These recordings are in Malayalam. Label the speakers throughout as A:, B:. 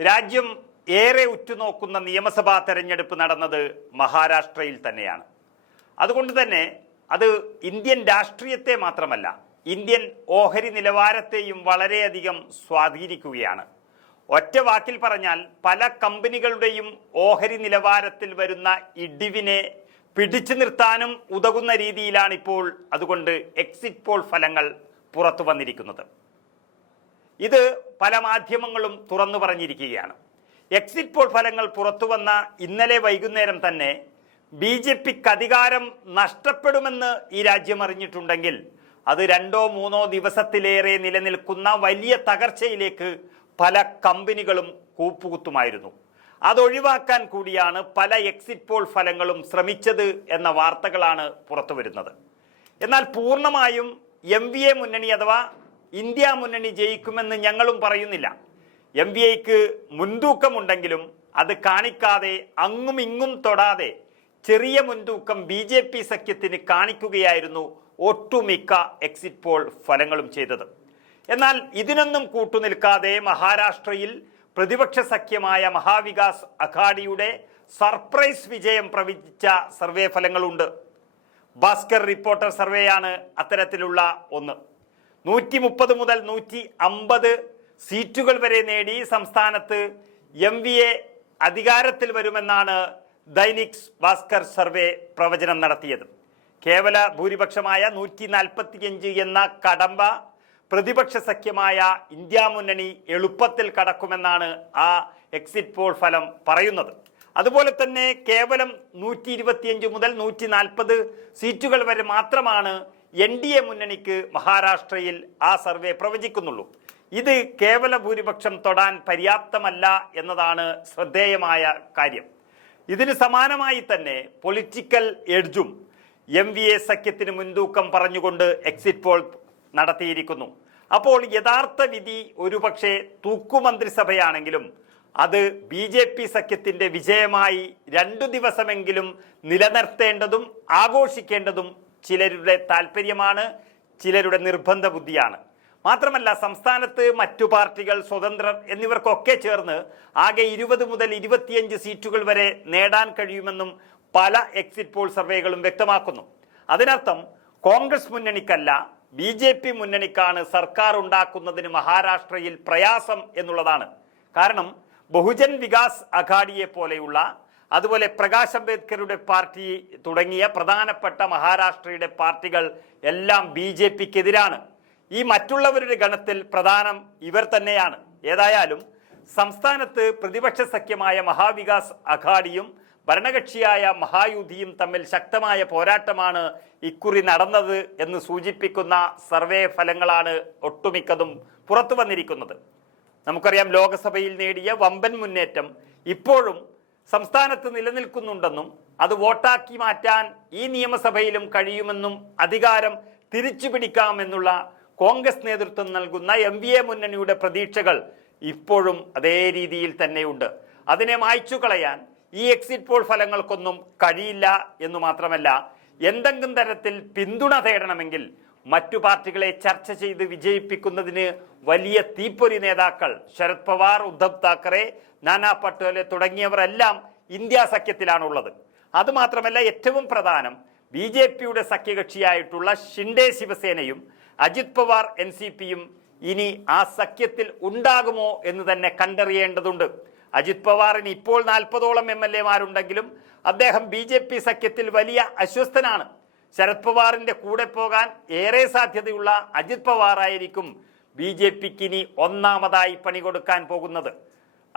A: രാജ്യം ഏറെ ഉറ്റുനോക്കുന്ന നിയമസഭാ തെരഞ്ഞെടുപ്പ് നടന്നത് മഹാരാഷ്ട്രയിൽ തന്നെയാണ്. അതുകൊണ്ട് തന്നെ അത് ഇന്ത്യൻ രാഷ്ട്രീയത്തെ മാത്രമല്ല ഇന്ത്യൻ ഓഹരി നിലവാരത്തെയും വളരെയധികം സ്വാധീനിക്കുകയാണ്. ഒറ്റ വാക്കിൽ പറഞ്ഞാൽ പല കമ്പനികളുടെയും ഓഹരി നിലവാരത്തിൽ വരുന്ന ഇടിവിനെ പിടിച്ചു നിർത്താനും ഉതകുന്ന രീതിയിലാണിപ്പോൾ അതുകൊണ്ട് എക്സിറ്റ് പോൾ ഫലങ്ങൾ പുറത്തു വന്നിരിക്കുന്നത്. ഇത് പല മാധ്യമങ്ങളും തുറന്നു പറഞ്ഞിരിക്കുകയാണ്. എക്സിറ്റ് പോൾ ഫലങ്ങൾ പുറത്തു വന്ന ഇന്നലെ വൈകുന്നേരം തന്നെ ബി ജെ പിക്ക് അധികാരം നഷ്ടപ്പെടുമെന്ന് ഈ രാജ്യം അറിഞ്ഞിട്ടുണ്ടെങ്കിൽ അത് രണ്ടോ മൂന്നോ ദിവസത്തിലേറെ നിലനിൽക്കുന്ന വലിയ തകർച്ചയിലേക്ക് പല കമ്പനികളും കൂപ്പുകുത്തുമായിരുന്നു. അതൊഴിവാക്കാൻ കൂടിയാണ് പല എക്സിറ്റ് പോൾ ഫലങ്ങളും ശ്രമിച്ചത് എന്ന വാർത്തകളാണ് പുറത്തു വരുന്നത് എന്നാൽ പൂർണമായും എം വി എ മുന്നണി അഥവാ ഇന്ത്യ മുന്നണി ജയിക്കുമെന്ന് ഞങ്ങളും പറയുന്നില്ല. എം വി ഐക്ക് മുൻതൂക്കമുണ്ടെങ്കിലും അത് കാണിക്കാതെ അങ്ങും ഇങ്ങും തൊടാതെ ചെറിയ മുൻതൂക്കം ബി ജെ പി സഖ്യത്തിന് കാണിക്കുകയായിരുന്നു ഒട്ടുമിക്ക എക്സിറ്റ് പോൾ ഫലങ്ങളും ചെയ്തത്. എന്നാൽ ഇതിനൊന്നും കൂട്ടുനിൽക്കാതെ മഹാരാഷ്ട്രയിൽ പ്രതിപക്ഷ സഖ്യമായ മഹാവികാസ് അഘാഡിയുടെ സർപ്രൈസ് വിജയം പ്രവചിച്ച സർവേ ഫലങ്ങളുണ്ട്. ഭാസ്കർ റിപ്പോർട്ടർ സർവേയാണ് അത്തരത്തിലുള്ള ഒന്ന്. നൂറ്റി മുപ്പത് മുതൽ നൂറ്റി അമ്പത് സീറ്റുകൾ വരെ നേടി സംസ്ഥാനത്ത് എം വി എ അധികാരത്തിൽ വരുമെന്നാണ് ദൈനിക് ഭാസ്കർ സർവേ പ്രവചനം നടത്തിയത്. കേവല ഭൂരിപക്ഷമായ നൂറ്റി നാൽപ്പത്തിയഞ്ച് എന്ന കടമ്പ പ്രതിപക്ഷ സഖ്യമായ ഇന്ത്യ മുന്നണി എളുപ്പത്തിൽ കടക്കുമെന്നാണ് ആ എക്സിറ്റ് പോൾ ഫലം പറയുന്നത്. അതുപോലെ തന്നെ കേവലം നൂറ്റി ഇരുപത്തിയഞ്ച് മുതൽ നൂറ്റി നാൽപ്പത് സീറ്റുകൾ വരെ മാത്രമാണ് എൻ ഡി എ മുന്നണിക്ക് മഹാരാഷ്ട്രയിൽ ആ സർവേ പ്രവചിക്കുന്നുള്ളൂ. ഇത് കേവല ഭൂരിപക്ഷം തൊടാൻ പര്യാപ്തമല്ല എന്നതാണ് ശ്രദ്ധേയമായ കാര്യം. ഇതിന് സമാനമായി തന്നെ പൊളിറ്റിക്കൽ എഡ്ജും എം വി എ സഖ്യത്തിന് മുൻതൂക്കം പറഞ്ഞുകൊണ്ട് എക്സിറ്റ് പോൾ നടത്തിയിരിക്കുന്നു. അപ്പോൾ യഥാർത്ഥ വിധി ഒരുപക്ഷെ തൂക്കുമന്ത്രിസഭയാണെങ്കിലും അത് ബി ജെ പി സഖ്യത്തിന്റെ വിജയമായി രണ്ടു ദിവസമെങ്കിലും നിലനിർത്തേണ്ടതും ആഘോഷിക്കേണ്ടതും ചിലരുടെ താല്പര്യമാണ് ചിലരുടെ നിർബന്ധ ബുദ്ധിയാണ്. മാത്രമല്ല സംസ്ഥാനത്ത് മറ്റു പാർട്ടികൾ സ്വതന്ത്രർ എന്നിവർക്കൊക്കെ ചേർന്ന് ആകെ ഇരുപത് മുതൽ ഇരുപത്തിയഞ്ച് സീറ്റുകൾ വരെ നേടാൻ കഴിയുമെന്നും പല എക്സിറ്റ് പോൾ സർവേകളും വ്യക്തമാക്കുന്നു. അതിനർത്ഥം കോൺഗ്രസ് മുന്നണിക്കല്ല ബി ജെ പി മുന്നണിക്കാണ് സർക്കാർ ഉണ്ടാക്കുന്നതിന് മഹാരാഷ്ട്രയിൽ പ്രയാസം എന്നുള്ളതാണ്. കാരണം ബഹുജൻ വികാസ് അഘാഡിയെ പോലെയുള്ള അതുപോലെ പ്രകാശ് അംബേദ്കറുടെ പാർട്ടി തുടങ്ങിയ പ്രധാനപ്പെട്ട മഹാരാഷ്ട്രയുടെ പാർട്ടികൾ എല്ലാം ബി ജെ പിക്കെതിരാണ്. ഈ മറ്റുള്ളവരുടെ ഗണത്തിൽ പ്രധാനം ഇവർ തന്നെയാണ്. ഏതായാലും സംസ്ഥാനത്ത് പ്രതിപക്ഷ സഖ്യമായ മഹാവികാസ് അഘാഡിയും ഭരണകക്ഷിയായ മഹായുധിയും തമ്മിൽ ശക്തമായ പോരാട്ടമാണ് ഇക്കുറി നടന്നത് എന്ന് സൂചിപ്പിക്കുന്ന സർവേ ഫലങ്ങളാണ് ഒട്ടുമിക്കതും പുറത്തു വന്നിരിക്കുന്നത്. നമുക്കറിയാം ലോക്സഭയിൽ നേടിയ വമ്പൻ മുന്നേറ്റം. ഇപ്പോഴും സംസ്ഥാനത്ത് നിലനിൽക്കുന്നുണ്ടെന്നും അത് വോട്ടാക്കി മാറ്റാൻ ഈ നിയമസഭയിലും കഴിയുമെന്നും അധികാരം തിരിച്ചു പിടിക്കാമെന്നുള്ള കോൺഗ്രസ് നേതൃത്വം നൽകുന്ന എം വി എ മുന്നണിയുടെ പ്രതീക്ഷകൾ ഇപ്പോഴും അതേ രീതിയിൽ തന്നെയുണ്ട്. അതിനെ മായ്ച്ചു കളയാൻ ഈ എക്സിറ്റ് പോൾ ഫലങ്ങൾക്കൊന്നും കഴിയില്ല എന്ന് മാത്രമല്ല എന്തെങ്കിലും തരത്തിൽ പിന്തുണ തേടണമെങ്കിൽ മറ്റു പാർട്ടികളെ ചർച്ച ചെയ്ത് വിജയിപ്പിക്കുന്നതിന് വലിയ തീപ്പൊരി നേതാക്കൾ ശരത് പവാർ ഉദ്ധവ് താക്കറെ നാനാ പട്ടോലെ തുടങ്ങിയവരെല്ലാം ഇന്ത്യ സഖ്യത്തിലാണുള്ളത്. അതുമാത്രമല്ല ഏറ്റവും പ്രധാനം ബി ജെ പിയുടെ സഖ്യകക്ഷിയായിട്ടുള്ള ഷിൻഡെ ശിവസേനയും അജിത് പവാർ എൻ സി പിയും ഇനി ആ സഖ്യത്തിൽ ഉണ്ടാകുമോ എന്ന് തന്നെ കണ്ടറിയേണ്ടതുണ്ട്. അജിത് പവാറിന് ഇപ്പോൾ നാൽപ്പതോളം എം എൽ എമാരുണ്ടെങ്കിലും അദ്ദേഹം ബി ജെ പി സഖ്യത്തിൽ വലിയ അസ്വസ്ഥനാണ്. ശരത് പവാറിന്റെ കൂടെ പോകാൻ ഏറെ സാധ്യതയുള്ള അജിത് പവാറായിരിക്കും ബി ജെ പിക്ക് ഇനി ഒന്നാമതായി പണി കൊടുക്കാൻ പോകുന്നത്.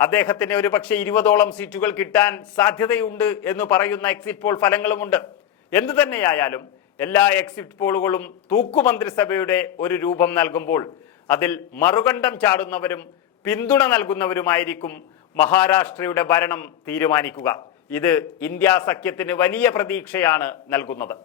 A: അദ്ദേഹത്തിന് ഒരു പക്ഷേ ഇരുപതോളം സീറ്റുകൾ കിട്ടാൻ സാധ്യതയുണ്ട് എന്ന് പറയുന്ന എക്സിറ്റ് പോൾ ഫലങ്ങളുമുണ്ട്. എന്തു തന്നെയായാലും എല്ലാ എക്സിറ്റ് പോളുകളും തൂക്കുമന്ത്രിസഭയുടെ ഒരു രൂപം നൽകുമ്പോൾ അതിൽ മറുകണ്ഠം ചാടുന്നവരും പിന്തുണ നൽകുന്നവരുമായിരിക്കും മഹാരാഷ്ട്രയുടെ ഭരണം തീരുമാനിക്കുക. ഇത് ഇന്ത്യ സഖ്യത്തിന് വലിയ പ്രതീക്ഷയാണ് നൽകുന്നത്.